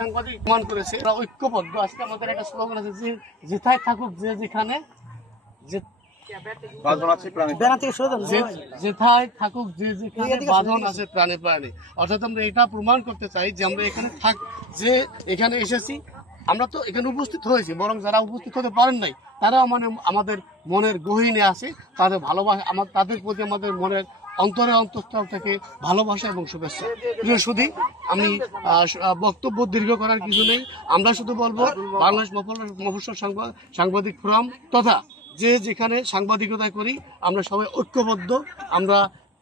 সাংবাদিক প্রমাণ করেছে ঐক্যবদ্ধ। আজকে আমাদের একটা স্লোগান আছে যে যেথায় থাকুক যে যেখানে, যেথায় থাকুক যে যেখানে বাঁধন আছে প্রাণে প্রাণে। অর্থাৎ আমরা এটা প্রমাণ করতে চাই যে আমরা এখানে যে এখানে এসেছি, আমরা তো এখানে উপস্থিত হয়েছি, বরং যারা উপস্থিত হতে পারেন নাই তারাও মানে আমাদের মনের গহীনে আছে, তাদের ভালোবাসা, তাদের প্রতি আমাদের মনের অন্তঃস্থল থেকে ভালোবাসা এবং শুভেচ্ছা। প্রিয় সুধী, আমি বক্তব্য দীর্ঘ করার কিছু নেই। আমরা শুধু বলবো বাংলাদেশ মফস্বল সাংবাদিক ফোরাম তথা যে যেখানে সাংবাদিকতা করি আমরা সবাই ঐক্যবদ্ধ। আমরা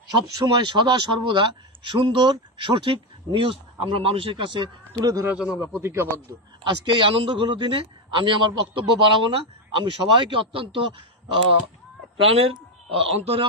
সবসময় সদা সর্বদা সুন্দর সঠিক নিউজ আমরা মানুষের কাছে তুলে ধরার জন্য আমরা প্রতিজ্ঞাবদ্ধ। আজকে এই আনন্দ ঘন দিনে আমি আমার বক্তব্য বাড়াবো না। আমি সবাইকে অত্যন্ত প্রাণের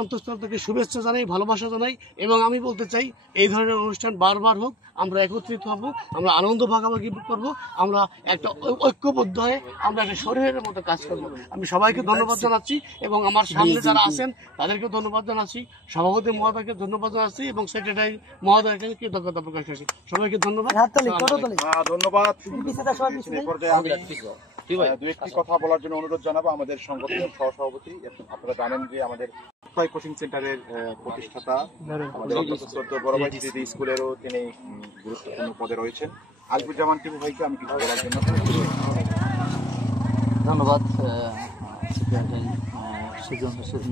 অন্তঃস্থল থেকে শুভেচ্ছা জানাই, ভালোবাসা জানাই, এবং আমি বলতে চাই এই ধরনের অনুষ্ঠান বারবার হোক, আমরা একত্রিত হব, আমরা আনন্দ ভাগাভাগি করব, আমরা একটা ঐক্যবদ্ধ হয়ে আমরা একটা শরীরের মতো কাজ করব। আমি সবাইকে ধন্যবাদ জানাচ্ছি এবং আমার সামনে যারা আছেন তাদেরকে ধন্যবাদ জানাচ্ছি, সভাপতি মহোদয়কে ধন্যবাদ জানাচ্ছি এবং সেক্রেটারি মহোদয়কে কৃতজ্ঞতা প্রকাশ করছি। সবাইকে ধন্যবাদ। দু একটি কথা বলার জন্য অনুরোধ জানাবো আমাদের সংগঠনের সহসভাপতি। আপনারা জানেন যে আমাদের কোচিং সেন্টারের প্রতিষ্ঠাতা আমাদের বড় ভাই স্কুলেরও তিনি গুরুত্বপূর্ণ পদে রয়েছেন। আলিফুজ্জামান টিপু ভাইকে আমি কিছু বলার জন্য ধন্যবাদ। সুজন হোসেন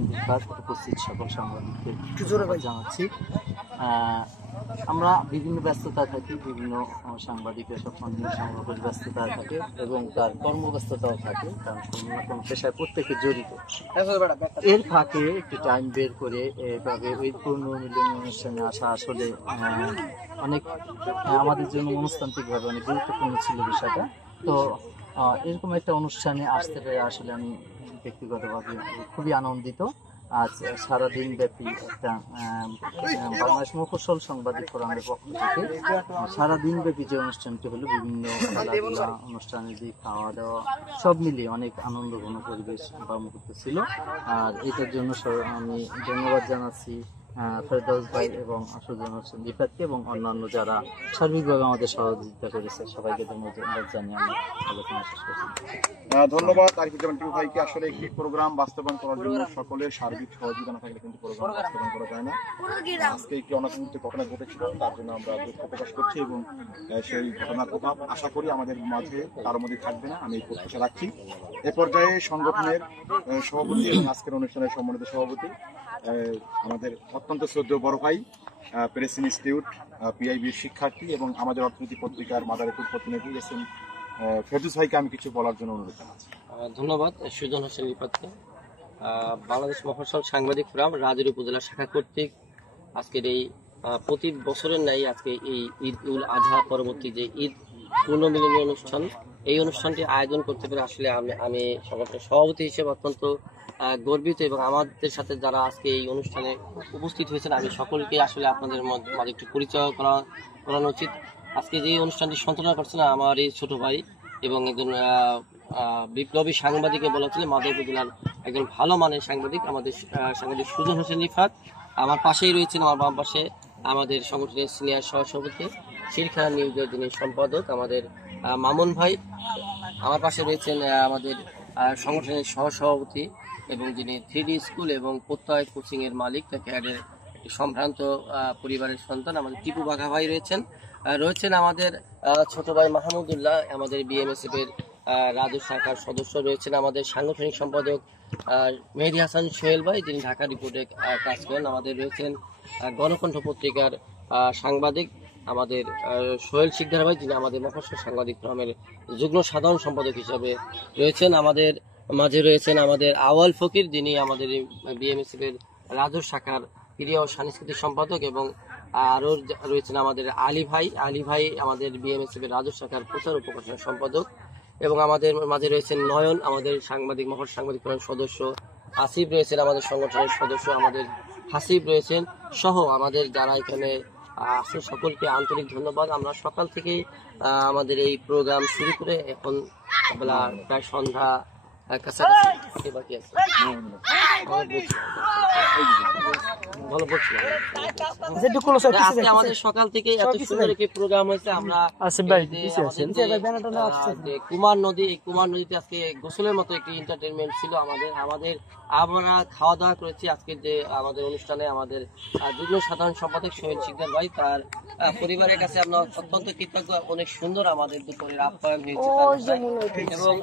উপস্থিত সকল সাংবাদিকদের জানাচ্ছি। আমরা বিভিন্ন ব্যস্ততায় থাকি, বিভিন্ন সাংবাদিকের সব সংগ্রহের ব্যস্ততায় থাকে এবং তার কর্মব্যস্ততাও থাকে, কারণ কোনো না কোনো পেশায় প্রত্যেকে জড়িত। এর ফাঁকে একটু টাইম বের করে এভাবে ওই পুনর্মিলনী অনুষ্ঠানে আসা আসলে অনেক আমাদের জন্য মনস্তান্ত্রিকভাবে অনেক গুরুত্বপূর্ণ ছিল বিষয়টা। তো এরকম একটা অনুষ্ঠানে আসতে পেরে আসলে আমি ব্যক্তিগতভাবে খুবই আনন্দিত। আজ সারাদিন ব্যাপী একটা বাংলাদেশ মফস্বল সাংবাদিক ফোরামের পক্ষ থেকে সারাদিন ব্যাপী যে অনুষ্ঠানটি হলো, বিভিন্ন খেলাধুলা অনুষ্ঠানে যে খাওয়া দাওয়া সব মিলিয়ে অনেক আনন্দ ঘন পরিবেশ বা মুহূর্ত ছিল। আর এটার জন্য আমি ধন্যবাদ জানাচ্ছি ফেরদৌস ভাই এবং সুজন হোসেন রিফাতকে এবং অন্যান্য যারা সার্বিকভাবে আমাদের সহযোগিতা করেছে, সবাইকে ধন্যবাদ জানিয়ে আমি আলোচনা শেষ করছি। ধন্যবাদ আলিফুজ্জামান টিপু ভাইকে। আসলে একটি প্রোগ্রাম বাস্তবায়ন করার জন্য সকলের সার্বিক সহযোগিতা না থাকলে কিন্তু প্রোগ্রাম বাস্তবায়ন করা যায় না। আজকে একটি অনাকাঙ্ক্ষিত ঘটনা ঘটেছিল, তার জন্য আমরা দুঃখ প্রকাশ করছি এবং সেই ঘটনার প্রভাব আশা করি আমাদের মাঝে কারোর মধ্যে থাকবে না, আমি এই প্রত্যাশা রাখছি। এ পর্যায়ে সংগঠনের সভাপতি এবং আজকের অনুষ্ঠানের সম্মানিত সভাপতি আমাদের অত্যন্ত শ্রদ্ধেয় বড় ভাই, প্রেস ইনস্টিটিউট পিআইবির শিক্ষার্থী এবং আমাদের অর্থনীতি পত্রিকার মাদারীপুর প্রতিনিধি এসএম ফেরদৌস ভাইকে আমি কিছু বলার জন্য অনুরোধ জানাচ্ছি। ধন্যবাদ সুজন হোসেন রিফাতকে। বাংলাদেশ মফস্বল সাংবাদিক ফোরাম রাজুরি উপজেলা শাখা কর্তৃক আজকের এই প্রতি বছরের ন্যায় আজকে এই ঈদ উল আজহা পরবর্তী যে ঈদ পুনর্মিলনী অনুষ্ঠান, এই অনুষ্ঠানটি আয়োজন করতে পেরে আসলে আমি সংগঠনের সভাপতি হিসেবে অত্যন্ত গর্বিত এবং আমাদের সাথে যারা আজকে এই অনুষ্ঠানে উপস্থিত হয়েছেন আমি সকলকে আসলে আপনাদের মাঝে একটু পরিচয় করানো উচিত। আজকে যে অনুষ্ঠানটি সঞ্চালনা করছেন আমার এই ছোট ভাই এবং একজন বিপ্লবী সাংবাদিকে বলা হচ্ছিল মাদারীপুর জেলার একজন ভালো মানের সাংবাদিক, আমাদের সাংবাদিক সুজন হোসেন রিফাত। আমার পাশেই রয়েছেন, আমার বাম পাশে আমাদের সংগঠনের সিনিয়র সহসভাপতি শিরখানা নিউজের যিনি সম্পাদক আমাদের মামুন ভাই। আমার পাশে রয়েছেন আমাদের সংগঠনের সহসভাপতি এবং যিনি 3D স্কুল এবং প্রত্যয় কোচিং এর মালিক, তাকে একটি সম্ভ্রান্ত পরিবারের সন্তান আমাদের টিপু বাঘা ভাই রয়েছেন। আমাদের ছোট ভাই মাহমুদুল্লাহ, আমাদের বিএমএসএফ এর রাজু শাখার সদস্য রয়েছেন, আমাদের সাংগঠনিক সম্পাদক মেহেদী হাসান সোহেল ভাই, যিনি ঢাকা রিপোর্টে কাজ করেন। আমাদের রয়েছেন গণকণ্ঠ পত্রিকার সাংবাদিক আমাদের সোহেল শিকদার ভাই, যিনি আমাদের মফস্বল সাংবাদিক ফোরামের যুগ্ম সাধারণ সম্পাদক হিসাবে রয়েছেন। আমাদের মাঝে রয়েছেন আমাদের আওয়াল ফকির, যিনি আমাদের বিএমএসএফ এর রাজু শাখার ক্রীড়া ও সাংস্কৃতিক সম্পাদক, এবং আরও রয়েছেন আমাদের আলী ভাই আমাদের বিএমএসএফ এর রাজু শাখার প্রচার ও প্রকাশনা সম্পাদক, এবং আমাদের মাঝে রয়েছেন নয়ন, আমাদের মহল সাংবাদিক ফোরামের সদস্য, আসিফ রয়েছেন আমাদের সংগঠনের সদস্য, আমাদের হাসিব রয়েছেন সহ আমাদের যারা এখানে আসলে সকলকে আন্তরিক ধন্যবাদ। আমরা সকাল থেকে আমাদের এই প্রোগ্রাম শুরু করে এখন বেলা প্রায় সন্ধ্যা কাছাকাছি কে বাকি আছে? ভালো পড়ছিল। আজকে আমাদের সকাল থেকে এত সুন্দর একটি প্রোগ্রাম হয়েছে। আমরা এই যে আমাদের যে কুমার নদী, এই কুমার নদীতে আজকে গোসলের মতো একটি এন্টারটেইনমেন্ট ছিল আমাদের। আমরা খাওয়া দাওয়া করেছি। আজকে যে আমাদের অনুষ্ঠানে আমাদের যুগ্ম সাধারণ সম্পাদক সোহেল শিকদার ভাই, তার পরিবারের কাছে আমরা অত্যন্ত কৃতজ্ঞ। অনেক সুন্দর আমাদের দুপুরের আপ্যায়ন হয়েছে এবং